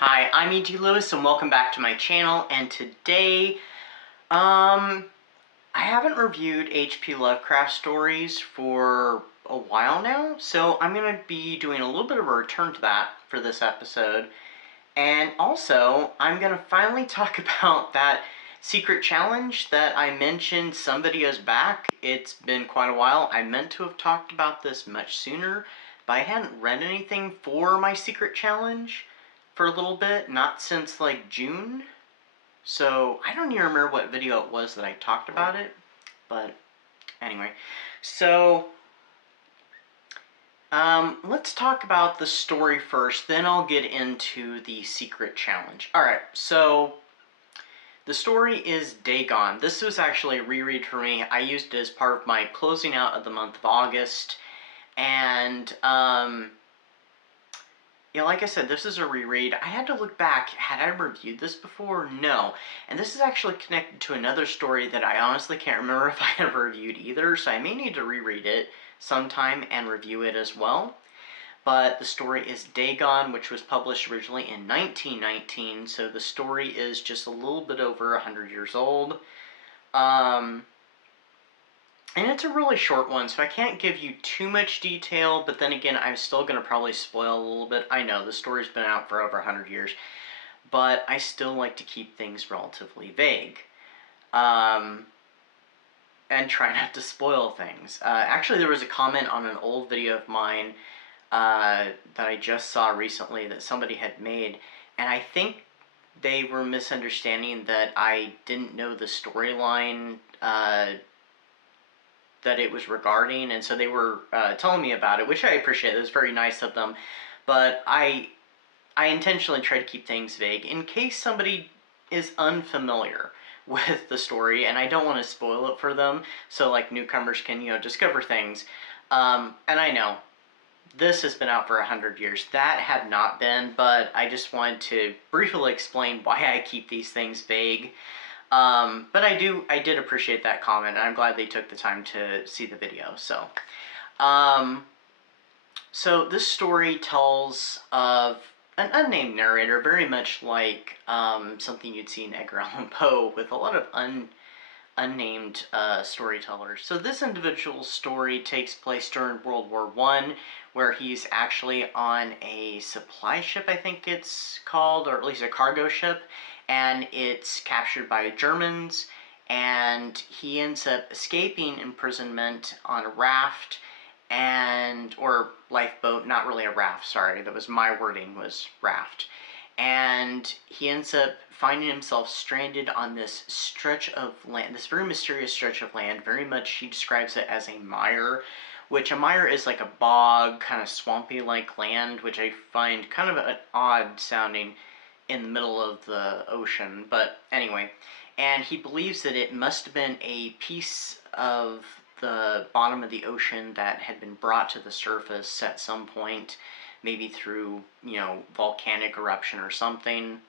Hi, I'm E.T. Lewis and welcome back to my channel, and today, I haven't reviewed H.P. Lovecraft stories for a while now, so I'm going to be doing a little bit of a return to that for this episode. And also, I'm going to finally talk about that secret challenge that I mentioned some videos back. It's been quite a while. I meant to have talked about this much sooner, but I hadn't read anything for my secret challenge for a little bit, not since like June. So I don't even remember what video it was that I talked about it, but anyway. So let's talk about the story first, then I'll get into the secret challenge. Alright, so the story is Dagon. This was actually a reread for me. I used it as part of my closing out of the month of August, and yeah, like I said, this is a reread. I had to look back. Had I reviewed this before? No. And this is actually connected to another story that I honestly can't remember if I ever reviewed either, so I may need to reread it sometime and review it as well. But the story is Dagon, which was published originally in 1919, so the story is just a little bit over 100 years old. And it's a really short one, so I can't give you too much detail, but then again, I'm still going to probably spoil a little bit. I know, the story's been out for over 100 years, but I still like to keep things relatively vague. And try not to spoil things. Actually, there was a comment on an old video of mine that I just saw recently that somebody had made, and I think they were misunderstanding that I didn't know the storyline that it was regarding, and so they were telling me about it, which I appreciate. It was very nice of them, but I intentionally try to keep things vague in case somebody is unfamiliar with the story, and I don't want to spoil it for them, so like newcomers can, discover things. And I know, this has been out for 100 years. That had not been, but I just wanted to briefly explain why I keep these things vague. But I did appreciate that comment, and I'm glad they took the time to see the video. So this story tells of an unnamed narrator, very much like something you'd see in Edgar Allan Poe, with a lot of unnamed storytellers. So this individual's story takes place during World War I, where he's actually on a supply ship, I think it's called, or at least a cargo ship, and it's captured by Germans, and he ends up escaping imprisonment on a raft, or lifeboat, not really a raft, sorry, that was my wording, was raft. And he ends up finding himself stranded on this stretch of land, this very mysterious stretch of land. Very much, he describes it as a mire, which a mire is like a bog, kind of swampy-like land, which I find kind of an odd sounding in the middle of the ocean, but anyway. And he believes that it must have been a piece of the bottom of the ocean that had been brought to the surface at some point, maybe through, volcanic eruption or something.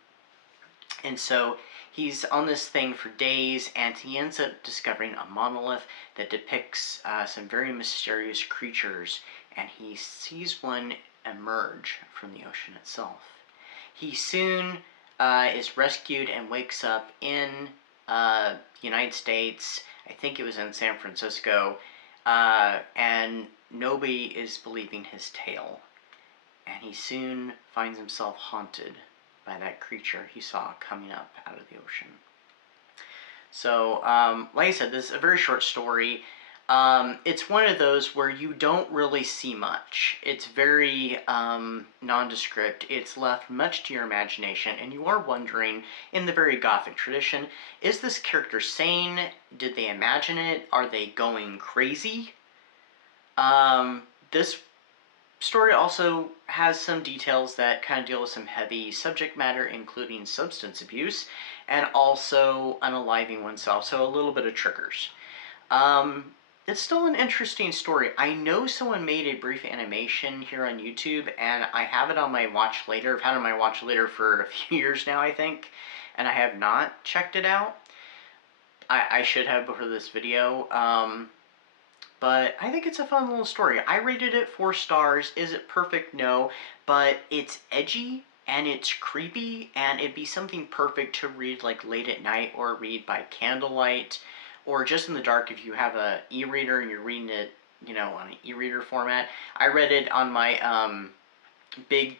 And so he's on this thing for days, and he ends up discovering a monolith that depicts some very mysterious creatures, and he sees one emerge from the ocean itself. He soon is rescued and wakes up in the United States. I think it was in San Francisco, and nobody is believing his tale. And he soon finds himself haunted by that creature he saw coming up out of the ocean. So, like I said, this is a very short story. It's one of those where you don't really see much. It's very nondescript. It's left much to your imagination, and you are wondering, in the very Gothic tradition, is this character sane? Did they imagine it? Are they going crazy? This story also has some details that kind of deal with some heavy subject matter, including substance abuse, and also unaliving oneself, so a little bit of triggers. It's still an interesting story. I know someone made a brief animation here on YouTube, and I have it on my watch later. I've had it on my watch later for a few years now, I think, and I have not checked it out. I should have before this video, but I think it's a fun little story. I rated it 4 stars. Is it perfect? No, but it's edgy, and it's creepy, and it'd be something perfect to read like late at night or read by candlelight or just in the dark if you have a e-reader and you're reading it, you know, on an e-reader format. I read it on my big,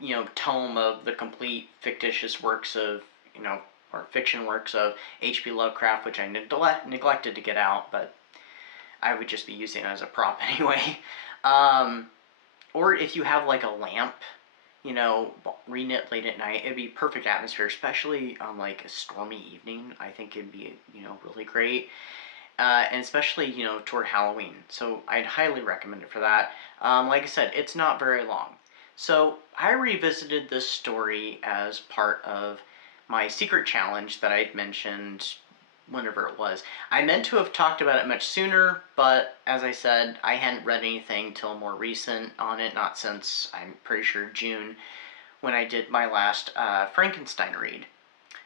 you know, tome of the complete fictitious works of, you know, or fiction works of H.P. Lovecraft, which I neglected to get out, but I would just be using it as a prop anyway. Or if you have like a lamp, you know, reading it late at night, it'd be perfect atmosphere, especially on like a stormy evening. I think it'd be, you know, really great. And especially, you know, toward Halloween. So I'd highly recommend it for that. Like I said, it's not very long. So I revisited this story as part of my secret challenge that I'd mentioned whenever it was. I meant to have talked about it much sooner, but as I said, I hadn't read anything till more recent on it, not since, I'm pretty sure, June, when I did my last Frankenstein read.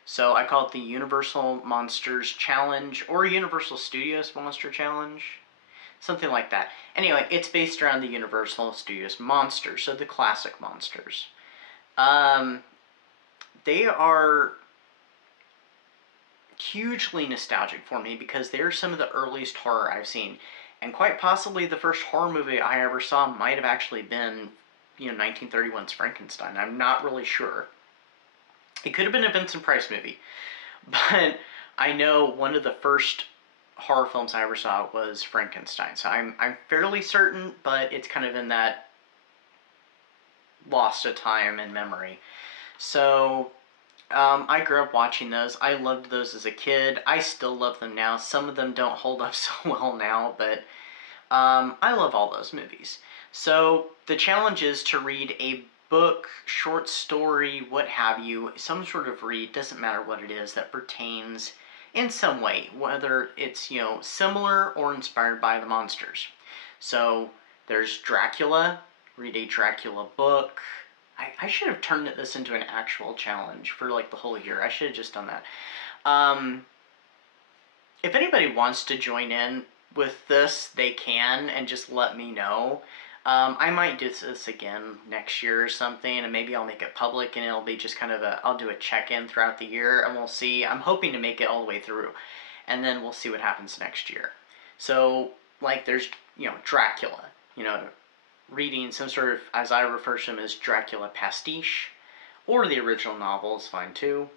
So I call it the Universal Monsters Challenge, or Universal Studios Monster Challenge, something like that. Anyway, it's based around the Universal Studios monsters, so the classic monsters. They are hugely nostalgic for me because they're some of the earliest horror I've seen. And quite possibly the first horror movie I ever saw might have actually been, you know, 1931's Frankenstein. I'm not really sure. It could have been a Vincent Price movie. But I know one of the first horror films I ever saw was Frankenstein. So I'm fairly certain, but it's kind of in that lost to time and memory. So I grew up watching those. I loved those as a kid. I still love them now. Some of them don't hold up so well now, but I love all those movies. So the challenge is to read a book, short story, what have you, some sort of read, doesn't matter what it is, that pertains in some way, whether it's, you know, similar or inspired by the monsters. So there's Dracula, read a Dracula book. I should have turned this into an actual challenge for like the whole year. I should have just done that. If anybody wants to join in with this, they can, and just let me know. I might do this again next year or something, and maybe I'll make it public, and it'll be just kind of I'll do a check-in throughout the year, and we'll see. I'm hoping to make it all the way through, and then we'll see what happens next year. So, like, there's, you know, Dracula, you know, reading some sort of, as I refer to them as Dracula pastiche, or the original novel is fine too.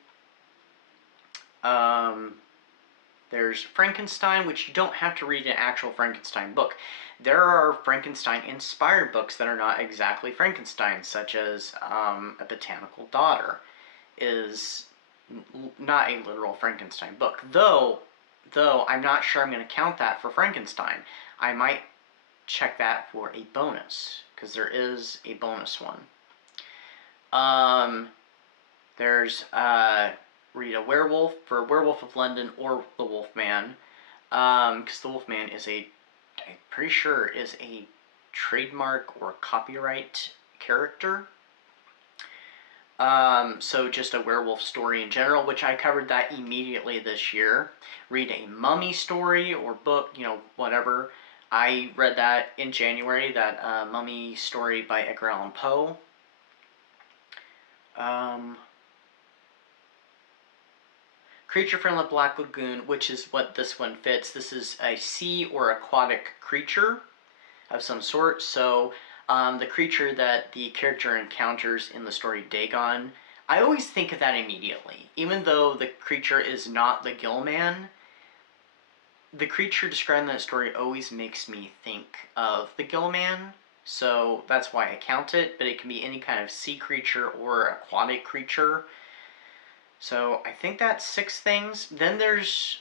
There's Frankenstein, which you don't have to read an actual Frankenstein book. There are Frankenstein-inspired books that are not exactly Frankenstein, such as A Botanical Daughter is not a literal Frankenstein book. Though I'm not sure I'm going to count that for Frankenstein. I might check that for a bonus, because there is a bonus one. There's read a werewolf for Werewolf of London or the Wolfman, because the Wolfman is I'm pretty sure is a trademark or copyright character. So just a werewolf story in general, which I covered that immediately this year. Read a mummy story or book, you know, whatever. I read that in January, that mummy story by Edgar Allan Poe. Creature from the Black Lagoon, which is what this one fits. This is a sea or aquatic creature of some sort. So the creature that the character encounters in the story Dagon, I always think of that immediately. Even though the creature is not the Gill Man, the creature described in that story always makes me think of the Gill Man. So that's why I count it, but it can be any kind of sea creature or aquatic creature. So I think that's 6 things. Then there's,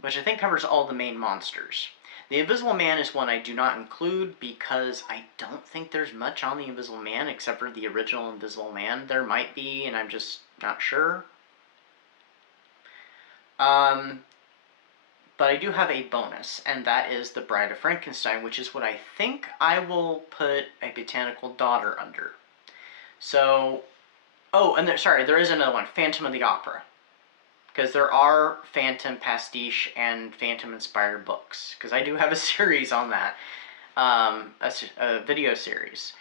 which I think covers all the main monsters. The Invisible Man is one I do not include because I don't think there's much on the Invisible Man except for the original Invisible Man. There might be, and I'm just not sure. But I do have a bonus, and that is The Bride of Frankenstein, which is what I think I will put A Botanical Daughter under. So, oh, and there is another one, Phantom of the Opera. Because there are Phantom pastiche and Phantom inspired books. Because I do have a series on that, a video series.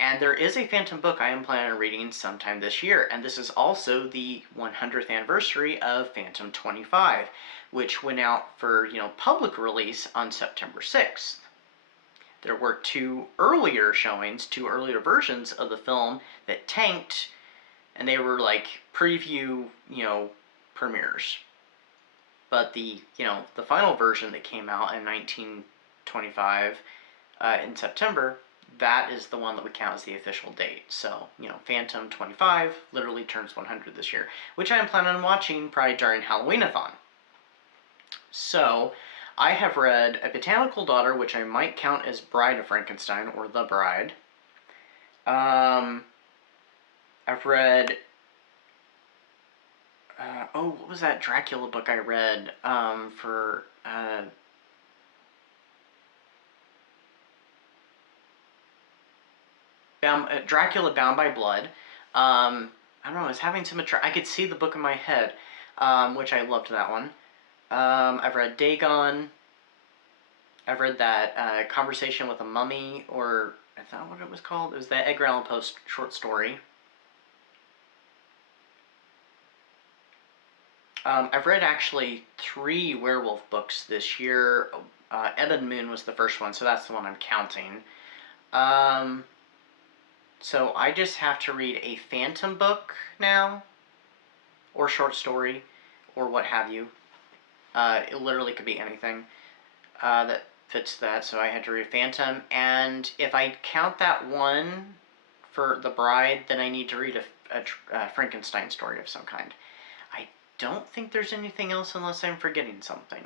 And there is a Phantom book I am planning on reading sometime this year, and this is also the 100th anniversary of Phantom 25, which went out for, public release on September 6th. There were two earlier showings, two earlier versions of the film that tanked, and they were like preview, premieres. But the final version that came out in 1925 in September, that is the one that we count as the official date. So, Phantom 25 literally turns 100 this year, which I am planning on watching probably during Halloween-a-thon. So, I have read A Botanical Daughter, which I might count as Bride of Frankenstein, or The Bride. I've read... what was that Dracula book I read for... Dracula Bound by Blood. I don't know, I was having some... I could see the book in my head, which I loved that one. I've read Dagon. I've read that Conversation with a Mummy, or is that what it was called? It was the Edgar Allan Poe short story. I've read actually 3 werewolf books this year. Ebon Moon was the first one, so that's the one I'm counting. So I just have to read a Phantom book now, or short story, or what have you. It literally could be anything that fits that, so I had to read Phantom, and if I count that one for The Bride, then I need to read a Frankenstein story of some kind. I don't think there's anything else unless I'm forgetting something.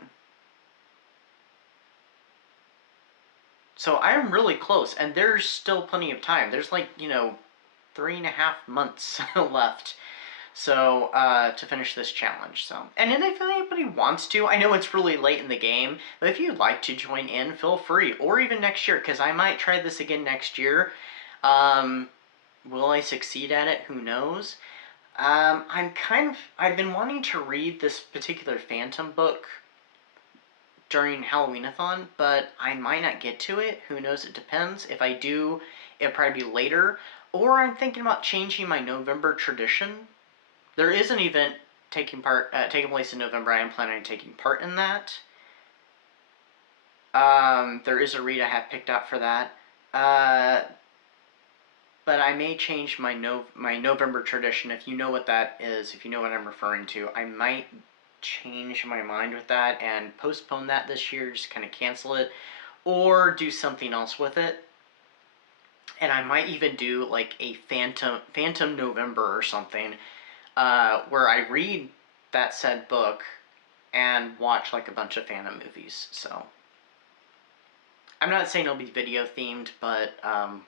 So I'm really close, and there's still plenty of time. There's like, 3.5 months left. So, to finish this challenge, so. And then if anybody wants to, I know it's really late in the game, but if you'd like to join in, feel free. Or even next year, because I might try this again next year. Will I succeed at it? Who knows? I've been wanting to read this particular Phantom book during Halloween-a-thon, but I might not get to it. Who knows? It depends. If I do, it'll probably be later. Or I'm thinking about changing my November tradition. There is an event taking place in November. I am planning on taking part in that. There is a read I have picked out for that. But I may change my November tradition. If you know what that is, if you know what I'm referring to, I might change my mind with that and postpone that this year, just kind of cancel it, or do something else with it. And I might even do like a Phantom November or something, where I read that said book and watch like a bunch of Phantom movies. So I'm not saying it'll be video themed, but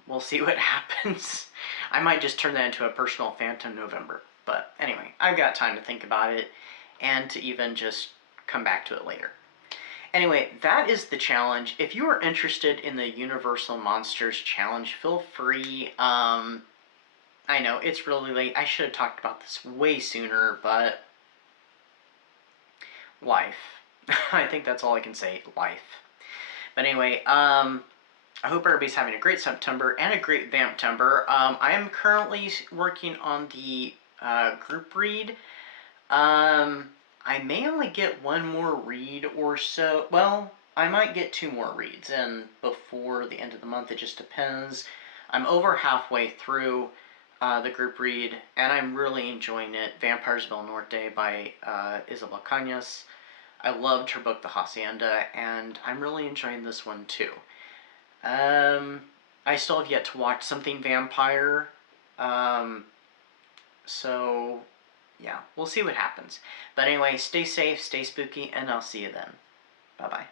we'll see what happens. I might just turn that into a personal Phantom November. But anyway, I've got time to think about it and to even just come back to it later. Anyway, that is the challenge. If you are interested in the Universal Monsters Challenge, feel free. I know, it's really late. I should have talked about this way sooner, but life. I think that's all I can say, life. But anyway, I hope everybody's having a great September and a great Vamptember. I am currently working on the group read. I may only get one more read or so. Well, I might get 2 more reads in before the end of the month. It just depends. I'm over halfway through the group read, and I'm really enjoying it. Vampires del Norte by Isabel Cañas. I loved her book, The Hacienda, and I'm really enjoying this one too. I still have yet to watch Something Vampire, so yeah, we'll see what happens. But anyway, stay safe, stay spooky, and I'll see you then. Bye-bye.